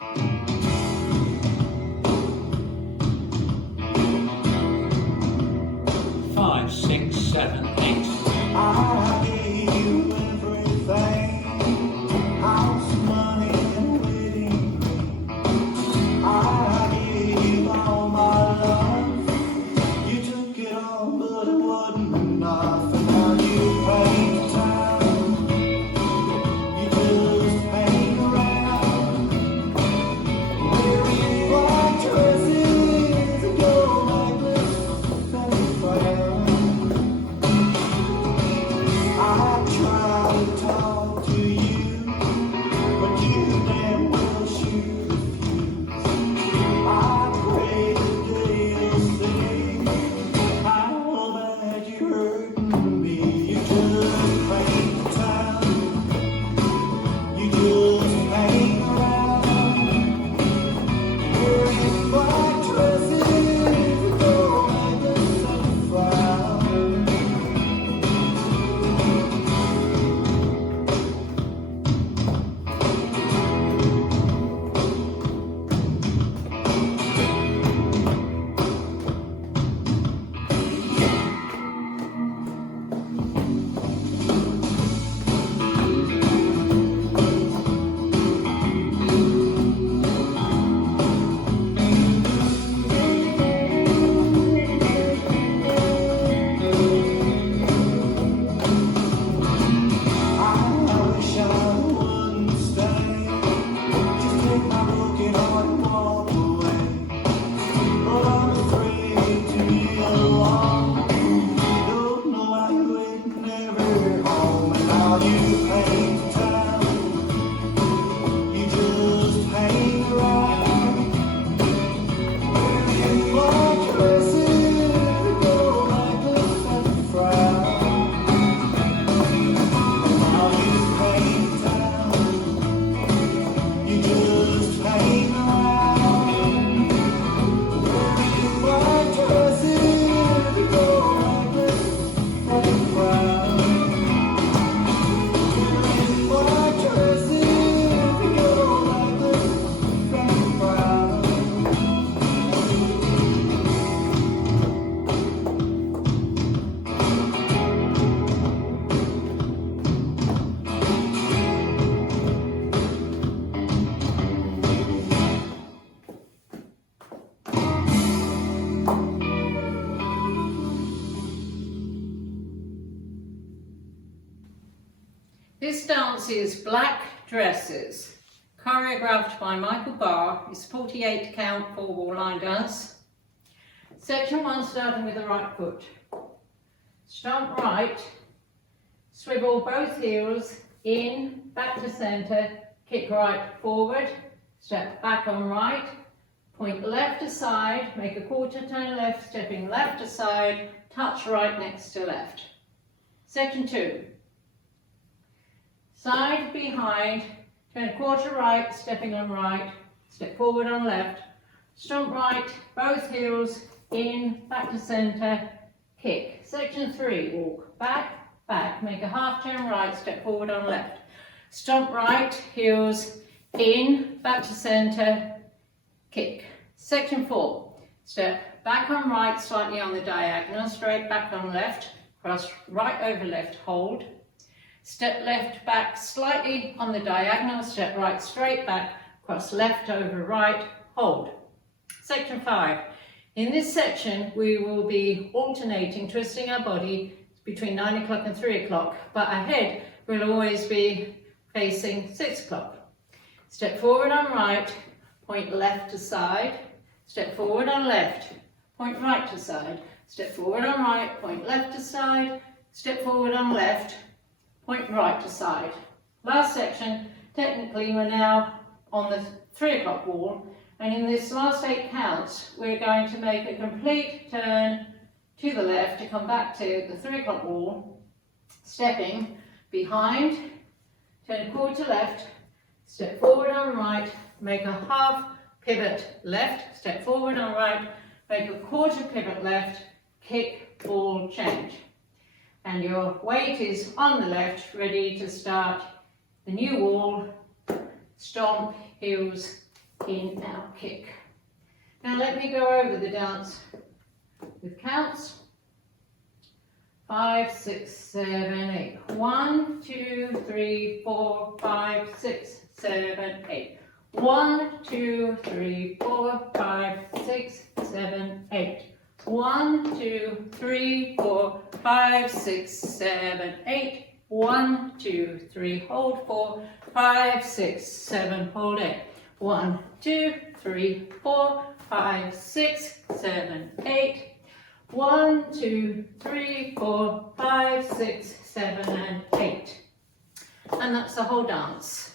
5, 6, 7, 8. I gave you everything, house, money, and wedding ring. I gave you all my love. You took it all, but it wasn't enough. And now you paint town. You just hang around, wearing white dresses and gold necklaces and flowers. I try to talk to you, but you damn well shoot the fuse. I pray that they'll see how bad you're hurting me. You just paint the town, you just hang around, wearing white dresses and gold necklaces and flowers. I wish I wouldn't stay. Just take my broken heart and walk away. But I'm afraid to be alone. Don't know why you ain't never home. And now you paint town. You just hang around, wearing white dresses and gold necklaces and flowers. Now you paint town, you just hang around, wearing white dresses and gold necklaces and flowers. Wearing white dresses and gold necklaces and flowers. This dance is Black Dresses, choreographed by Michael Barr. It's 48 count 4-wall line dance. Section 1 starting with the right foot. Stomp right, swivel both heels in, back to centre, kick right forward, step back on right, point left to side, make a quarter turn left, stepping left to side, touch right next to left. Section 2. Side behind, turn a quarter right, stepping on right, step forward on left, stomp right, both heels in, back to centre, kick. Section 3, walk back, back, make a half turn right, step forward on left, stomp right, heels in, back to centre, kick. Section 4, step back on right, slightly on the diagonal, straight back on left, cross right over left, hold. Step left back slightly on the diagonal, step right straight back, cross left over right, hold. Section 5. In this section we will be alternating, twisting our body between 9 o'clock and 3 o'clock, but our head will always be facing 6 o'clock. Step forward on right, point left to side, step forward on left, point right to side, step forward on right, point left to side, step forward on left, point right to side. Last section, technically we're now on the 3 o'clock wall, and in this last 8 counts we're going to make a complete turn to the left to come back to the 3 o'clock wall, stepping behind, turn a quarter left, step forward on right, make a half pivot left, step forward on right, make a quarter pivot left, kick, ball, change. And your weight is on the left, ready to start the new wall, stomp, heels in, out, kick. Now let me go over the dance with counts. 5, 6, 7, 8. 1, 2, 3, 4, 5, 6, 7, 8. 1, 2, 3, 4, 5, 6, 7, 8. 1, 2, 3, 4, 5, 6, 7, 8. 1, 2, 3, hold 4, 5, 6, 7, hold 8. 1, 2, 3, 4, 5, 6, 7, 8. 1, 2, 3, 4, 5, 6, 7, and 8. And that's the whole dance.